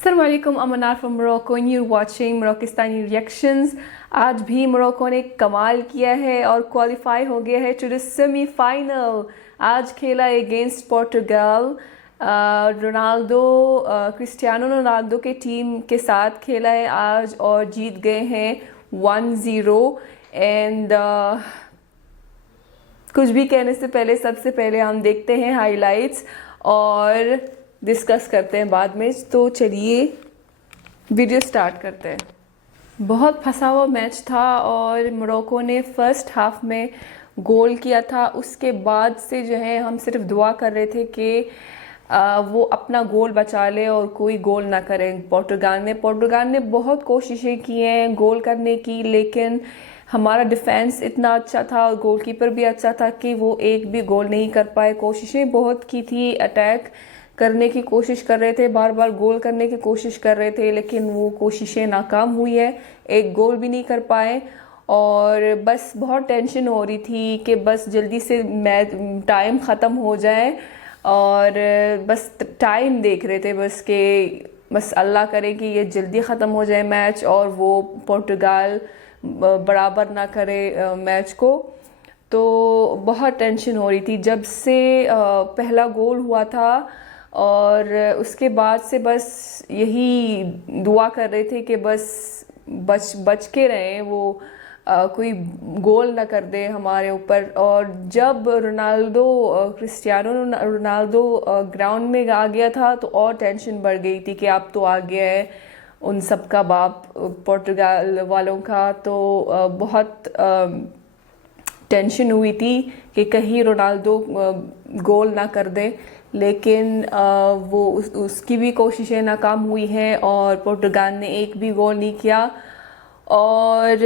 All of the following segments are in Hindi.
अस्सलाम वालेकुम, Amnar from Morocco and you watching Moroccistani reactions. आज भी मोरक्को ने कमाल किया है और क्वालिफाई हो गया है टू द सेमीफाइनल। आज खेला against Portugal. Ronaldo Cristiano Ronaldo के टीम के साथ खेला है आज और जीत गए हैं 1-0। एंड कुछ भी कहने से पहले सबसे पहले हम देखते हैं हाइलाइट्स और डिस्कस करते हैं बाद में। तो चलिए वीडियो स्टार्ट करते हैं। बहुत फंसा हुआ मैच था और मोरक्को ने फर्स्ट हाफ में गोल किया था। उसके बाद से जो है हम सिर्फ दुआ कर रहे थे कि वो अपना गोल बचा ले और कोई गोल ना करें। पोर्टुगाल ने बहुत कोशिशें की हैं गोल करने की, लेकिन हमारा डिफेंस इतना अच्छा था और गोलकीपर भी अच्छा था कि वो एक भी गोल नहीं कर पाए। कोशिशें बहुत की थी, अटैक करने की कोशिश कर रहे थे, बार बार गोल करने की कोशिश कर रहे थे, लेकिन वो कोशिशें नाकाम हुई है, एक गोल भी नहीं कर पाए। और बस बहुत टेंशन हो रही थी कि बस जल्दी से मैच टाइम ख़त्म हो जाए और बस टाइम देख रहे थे बस कि बस अल्लाह करे कि ये जल्दी ख़त्म हो जाए मैच और वो पोर्टुगाल बराबर ना करे मैच को। तो बहुत टेंशन हो रही थी जब से पहला गोल हुआ था और उसके बाद से बस यही दुआ कर रहे थे कि बस बच के रहें, वो कोई गोल ना कर दे हमारे ऊपर। और जब क्रिस्टियानो रोनाल्डो ग्राउंड में आ गया था तो और टेंशन बढ़ गई थी कि अब तो आ गया है उन सब का बाप, पोर्टुगाल वालों का। तो बहुत टेंशन हुई थी कि कहीं रोनाल्डो गोल ना कर दे, लेकिन वो उसकी भी कोशिशें नाकाम हुई हैं और पोर्टुगाल ने एक भी गोल नहीं किया। और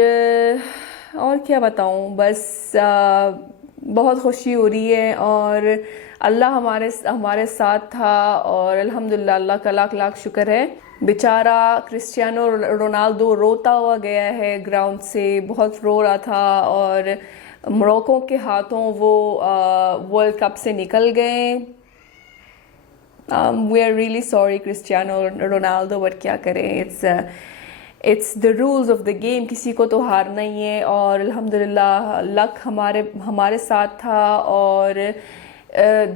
क्या बताऊं, बस बहुत खुशी हो रही है और अल्लाह हमारे साथ था और अल्हम्दुलिल्लाह, अल्लाह का लाख लाख शुक्र है। बेचारा क्रिस्टियानो रोनाल्डो रोता हुआ गया है ग्राउंड से, बहुत रो रहा था और मोरक्को के हाथों वो वर्ल्ड कप से निकल गए। We are really sorry Cristiano Ronaldo, but क्या करें, it's the rules of the game, किसी को तो हारना ही है। और अल्हम्दुलिल्लाह लक हमारे साथ था और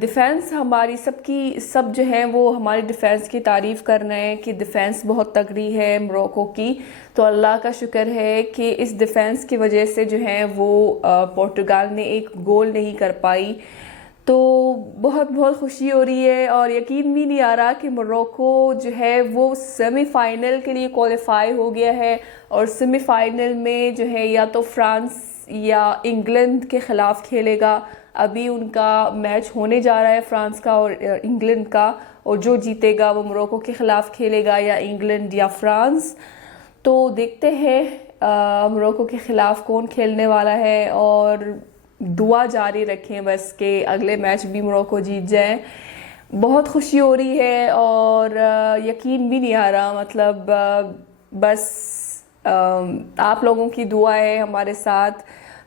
डिफेंस हमारी सब जो है वो हमारी डिफेंस की तारीफ कर रहे हैं कि डिफेंस बहुत तगड़ी है मोरक्को की। तो अल्लाह का शुक्र है कि इस डिफेंस की वजह से जो है वो पोर्टुगाल ने एक गोल नहीं कर पाई। तो बहुत बहुत खुशी हो रही है और यकीन भी नहीं आ रहा कि मोरक्को जो है वो सेमीफाइनल के लिए क्वालिफाई हो गया है। और सेमीफाइनल में जो है या तो फ्रांस या इंग्लैंड के ख़िलाफ़ खेलेगा। अभी उनका मैच होने जा रहा है फ्रांस का और इंग्लैंड का, और जो जीतेगा वो मोरक्को के ख़िलाफ़ खेलेगा, या इंग्लैंड या फ्रांस। तो देखते हैं मोरक्को के ख़िलाफ़ कौन खेलने वाला है और दुआ जारी रखें बस कि अगले मैच भी मोरक्को जीत जाए। बहुत खुशी हो रही है और यकीन भी नहीं आ रहा, मतलब बस आप लोगों की दुआ है हमारे साथ,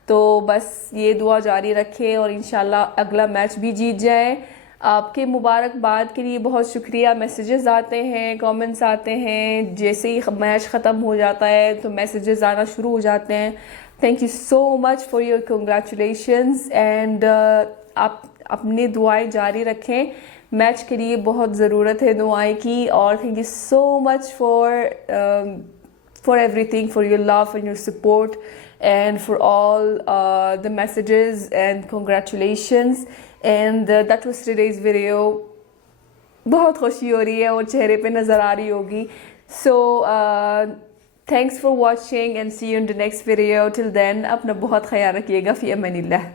तो बस ये दुआ जारी रखें और इंशाल्लाह अगला मैच भी जीत जाए। आपके मुबारकबाद के लिए बहुत शुक्रिया। मैसेजेस आते हैं, कमेंट्स आते हैं, जैसे ही मैच ख़त्म हो जाता है तो मैसेजेस आना शुरू हो जाते हैं। Thank you so much for your congratulations and आप अपनी दुआएं जारी रखें, मैच के लिए बहुत ज़रूरत है दुआएं की। और thank you so much for everything, for your love and your support and for all the messages and congratulations. And that was today's video. बहुत खुशी हो रही है और चेहरे पे नज़र आ रही होगी। So thanks for watching and see you in the next video. Till then, अपना बहुत ख्याल रखिएगा। फ़ी अमानिल्लाह।